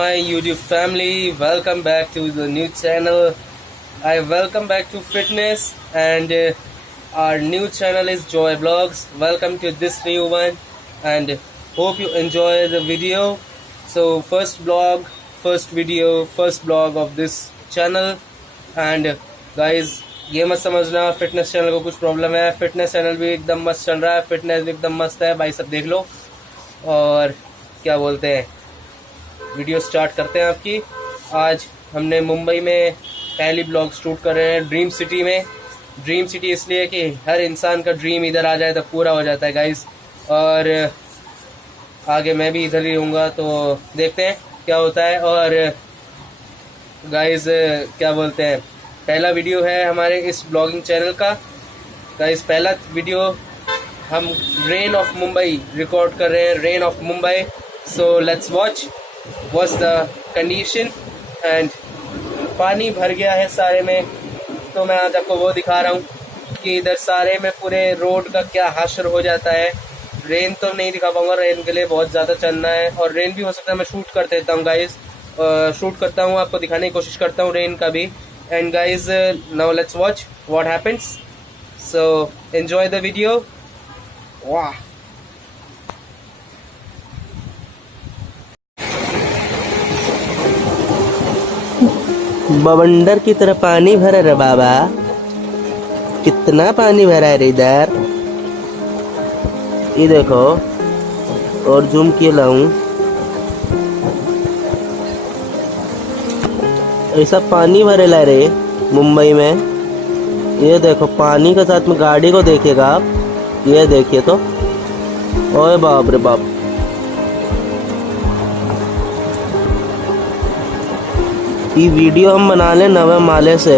my YouTube family. Welcome back to the new channel. I welcome back to fitness, and our new channel is Joy Vlogs. Welcome to this new one, and hope you enjoy the video. So first vlog, first video, first vlog of this channel. And guys, ये मत समझना fitness channel को कुछ problem है. Fitness channel भी एकदम मस्त चल रहा है, फिटनेस भी एकदम मस्त है भाई, सब देख लो. और क्या बोलते हैं, वीडियो स्टार्ट करते हैं आपकी. आज हमने मुंबई में पहली ब्लॉग शूट कर रहे हैं ड्रीम सिटी में. ड्रीम सिटी इसलिए कि हर इंसान का ड्रीम इधर आ जाए तो पूरा हो जाता है गाइस. और आगे मैं भी इधर ही रहूँगा, तो देखते हैं क्या होता है. और गाइस क्या बोलते हैं, पहला वीडियो है हमारे इस ब्लॉगिंग चैनल का. गाइस पहला वीडियो हम रेन ऑफ मुंबई रिकॉर्ड कर रहे हैं, rain of Mumbai. So let's watch what's the condition. And पानी भर गया है सारे में, तो मैं आज आपको वो दिखा रहा हूँ कि इधर सारे में पूरे रोड का क्या हाशर हो जाता है. रेन तो नहीं दिखा पाऊंगा, रेन के लिए बहुत ज़्यादा चलना है, और रेन भी हो सकता है मैं शूट कर देता हूँ गाइज. शूट करता हूँ, आपको दिखाने की कोशिश करता हूँ रेन का भी. And guys now let's watch what happens. So enjoy the video. वाह, बवंडर की तरह पानी भरा रे बाबा. कितना पानी भरा है रे इधर, ये देखो. और जूम किए लाऊं, ऐसा पानी भरेला रे मुंबई में. ये देखो पानी के साथ में गाड़ी को देखिएगा आप, ये देखिए तो. ओए बाप रे बाप, ये वीडियो हम बना ले नवे माले से.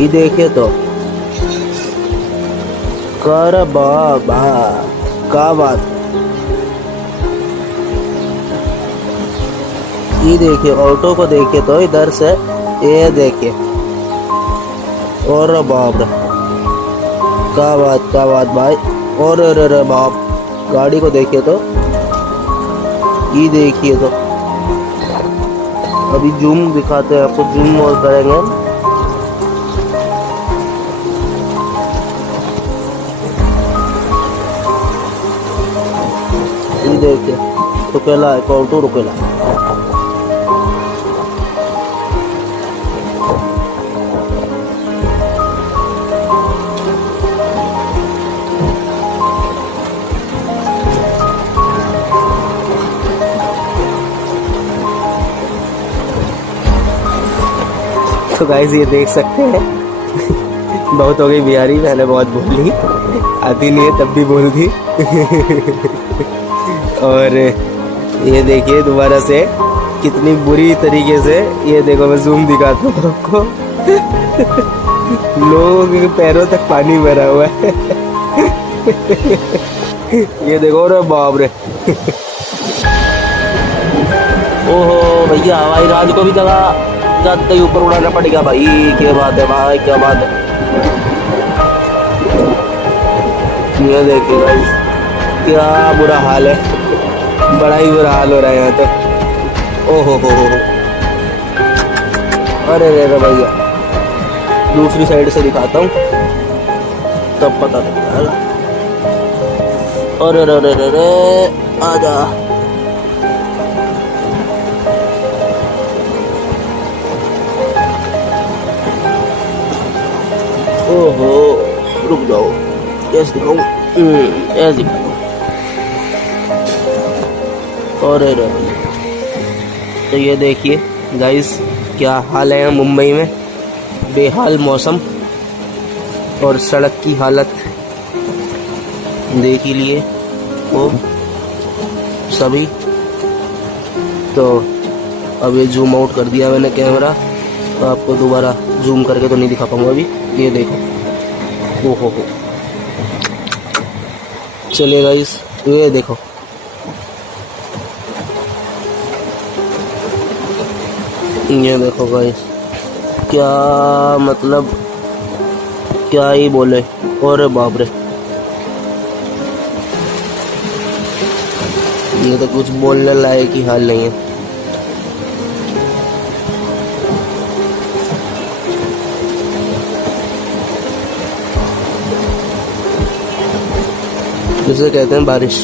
ये देखिए तो, कर बाबा क्या बात. ये देखिए ऑटो को देखिए तो इधर से, ये देखिए. और बाप रे क्या बात भाई. और अरे बाप, गाड़ी को देखिए तो, ये देखिए तो. अभी जूम दिखाते हैं आपको, जूम और करेंगे. ये देखिए रुकेला है, ऑटो रुकेला. तो गाइस ये देख सकते हैं बहुत हो गई बिहारी, मैंने बहुत बोल ली, आती नहीं है तब भी बोल दी. और ये देखिए दोबारा से कितनी बुरी तरीके से, ये देखो मैं जूम दिखाता हूँ आपको. लोगों के पैरों तक पानी भरा हुआ है. ये देखो रे बाप रे. ओहो भैया, हवाई जहाज को भी जगह जाते ही ऊपर उड़ाना पड़ गया भाई. क्या बात है भाई, क्या बात है. ये देखिए गाइस क्या बुरा हाल है, बड़ा ही बुरा हाल हो रहा है यहाँ तो. ओहो हो. अरे रे भैया, दूसरी साइड से दिखाता हूँ तब पता लगेगा. अरे रे रे रे, आजा. ओहो रुक जाओ, ऐसे दिखाऊं, ऐसे दिखाऊं. और तो ये देखिए गाइस क्या हाल है मुंबई में. बेहाल मौसम और सड़क की हालत देख ही लिए वो सभी. तो अब ये जूम आउट कर दिया मैंने कैमरा, तो आपको दोबारा जूम करके तो नहीं दिखा पाऊंगा अभी. ये देखो, ओहो हो. चलिए गाइस, ये देखो, ये देखो गाइस, क्या मतलब क्या ही बोले. और बाप रे, ये तो कुछ बोलने लायक ही हाल नहीं है. जिसे कहते हैं बारिश।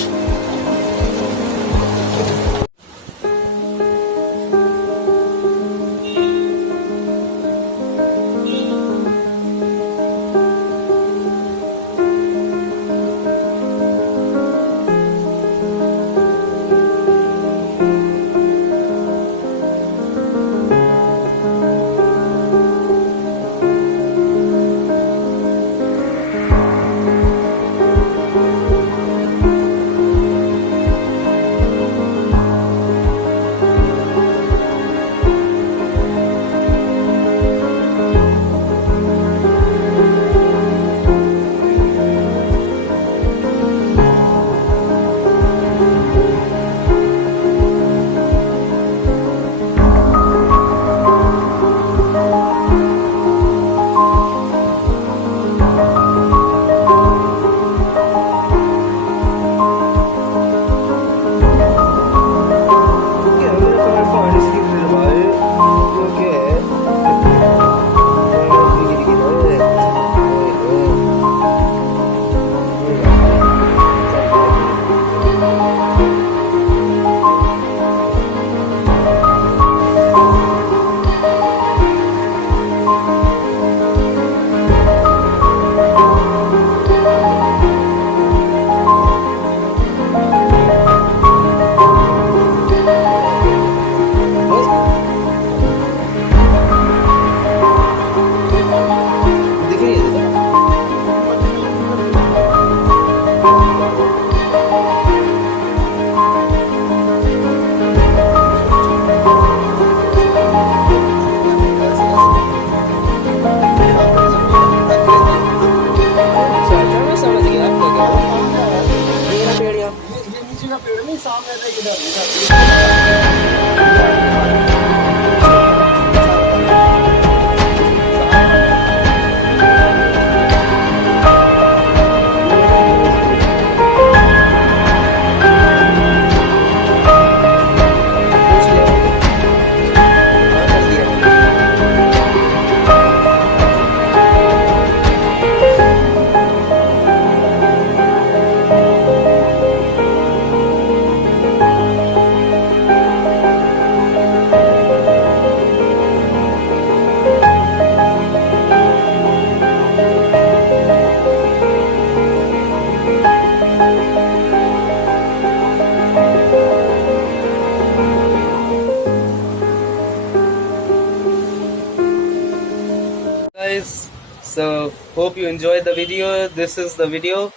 Guys, so hope you enjoyed the video. This is the video,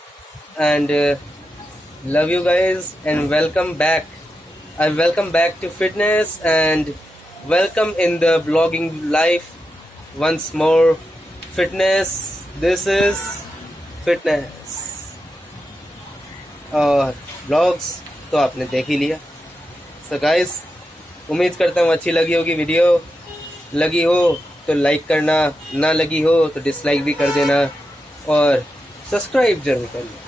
and love you guys and welcome back. I welcome back to fitness and welcome in the blogging life once more. Fitness, this is fitness और blogs तो आपने देख ही लिया। So guys, उम्मीद करता हूँ अच्छी लगी होगी वीडियो। लगी हो तो लाइक करना, ना लगी हो तो डिसलाइक भी कर देना और सब्सक्राइब जरूर करना।